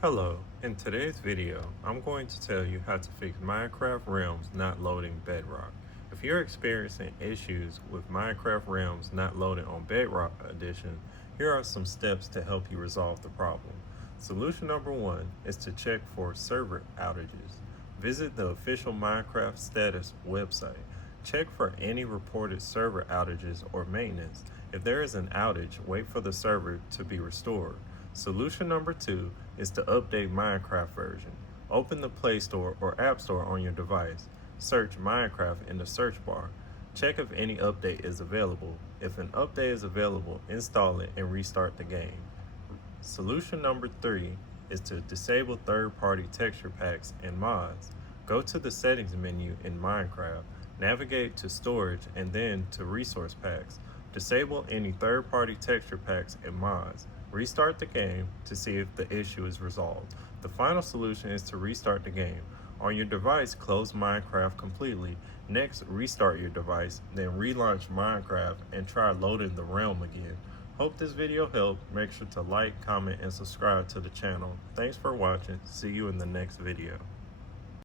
Hello, in today's video, I'm going to tell you how to fix Minecraft realms not loading Bedrock. If you're experiencing issues with Minecraft realms not loading on Bedrock Edition, here are some steps to help you resolve the problem. Solution number one is to check for server outages. Visit the official Minecraft status website. Check for any reported server outages or maintenance. If there is an outage, wait for the server to be restored. Solution number two is to update Minecraft version. Open the Play Store or App Store on your device. Search Minecraft in the search bar. Check if any update is available. If an update is available, install it and restart the game. Solution number three is to disable third-party texture packs and mods. Go to the settings menu in Minecraft, navigate to storage and then to resource packs. Disable any third-party texture packs and mods. Restart the game to see if the issue is resolved. The final solution is to restart the game. On your device, close Minecraft completely. Next, restart your device, then relaunch Minecraft and try loading the realm again. Hope this video helped. Make sure to like, comment, and subscribe to the channel. Thanks for watching. See you in the next video.